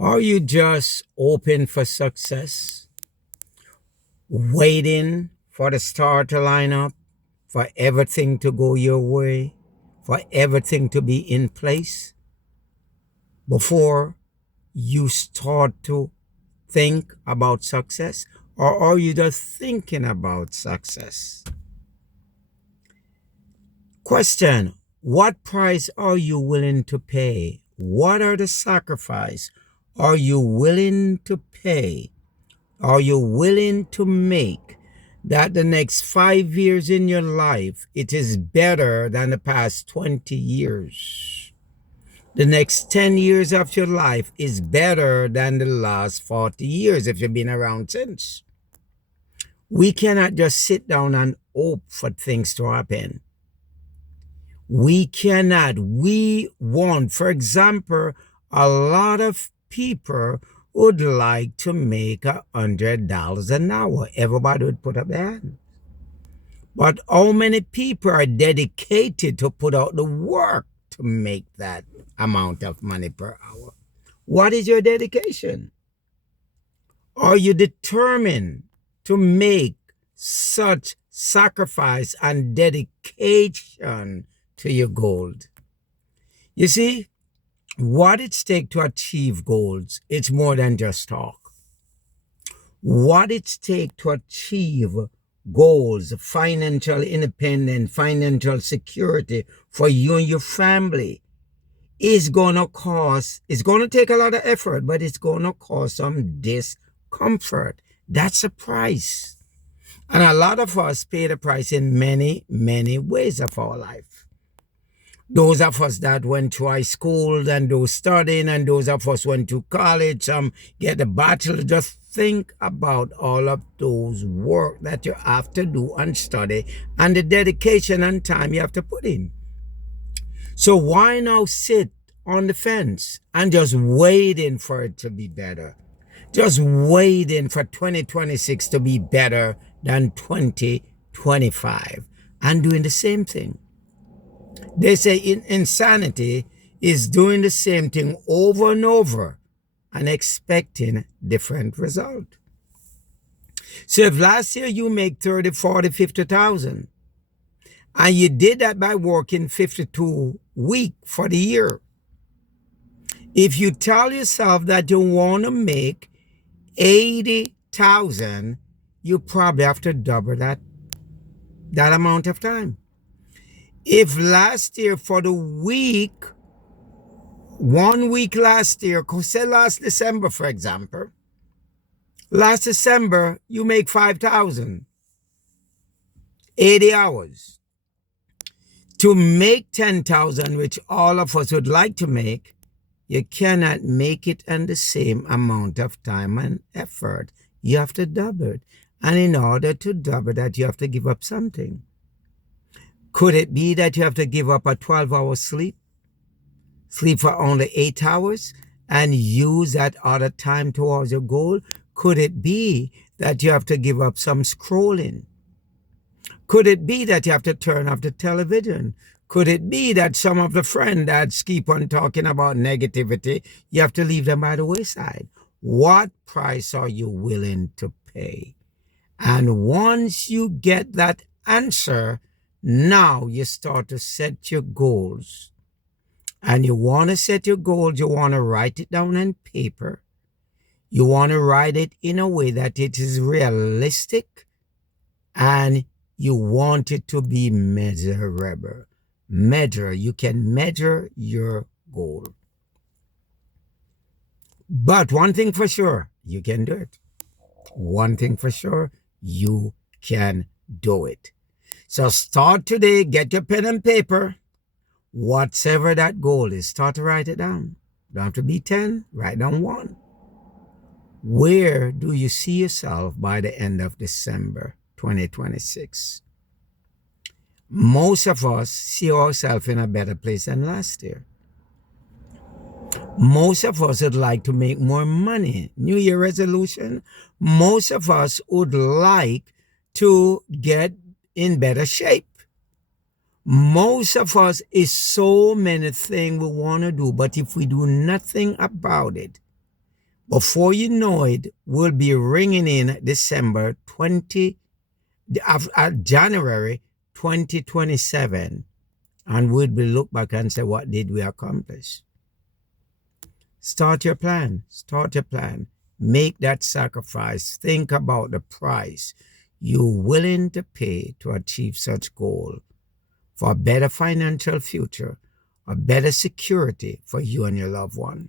Are you just open for success, waiting for the star to line up, for everything to go your way, for everything to be in place before you start to think about success? Or are you just thinking about success? Question: what price are you willing to pay? What are the sacrifices are you willing to pay? Are you willing to make that the next 5 years in your life it is better than the past 20 years? The next 10 years of your life is better than the last 40 years if you've been around since. We cannot just sit down and hope for things to happen. We cannot. We want, for example, a lot of people would like to make $100 an hour. Everybody would put up their hand. But how many people are dedicated to put out the work to make that amount of money per hour? What is your dedication? Are you determined to make such sacrifice and dedication to your goal? You see, what it takes to achieve goals, it's more than just talk. What it takes to achieve goals, financial independence, financial security for you and your family is gonna cost, it's gonna take a lot of effort, but it's gonna cause some discomfort. That's a price. And a lot of us pay the price in many, many ways of our life. Those of us that went to high school and those studying, and those of us went to college, some get a bachelor. Just think about all of those work that you have to do and study and the dedication and time you have to put in. So why now sit on the fence and just waiting for it to be better? Just waiting for 2026 to be better than 2025 and doing the same thing. They say insanity is doing the same thing over and over and expecting different result. So if last year you make 30, 40, 50,000 and you did that by working 52 weeks for the year, if you tell yourself that you want to make 80,000, you probably have to double that amount of time. If last year for the week, 1 week last year, say last December, for example, last December, you make 5,000, 80 hours. To make 10,000, which all of us would like to make, you cannot make it in the same amount of time and effort. You have to double it. And in order to double that, you have to give up something. Could it be that you have to give up a 12-hour sleep for only 8 hours, and use that other time towards your goal? Could it be that you have to give up some scrolling? Could it be that you have to turn off the television? Could it be that some of the friends that keep on talking about negativity, you have to leave them by the wayside? What price are you willing to pay? And once you get that answer, now you start to set your goals. And you want to set your goals, you want to write it down on paper. You want to write it in a way that it is realistic, and you want it to be measurable. You can measure your goal. But one thing for sure, you can do it. One thing for sure, you can do it. So start today, get your pen and paper. Whatever that goal is, start to write it down. Don't have to be 10, write down 1. Where do you see yourself by the end of December 2026? Most of us see ourselves in a better place than last year. Most of us would like to make more money. New Year resolution. Most of us would like to get in better shape. Most of us is so many things we want to do, but if we do nothing about it, Before you know it, we'll be ringing in January 2027, and we'll be look back and say, what did we accomplish? Start your plan. Start your plan. Make that sacrifice. Think about the price you're willing to pay to achieve such goal for a better financial future, a better security for you and your loved one.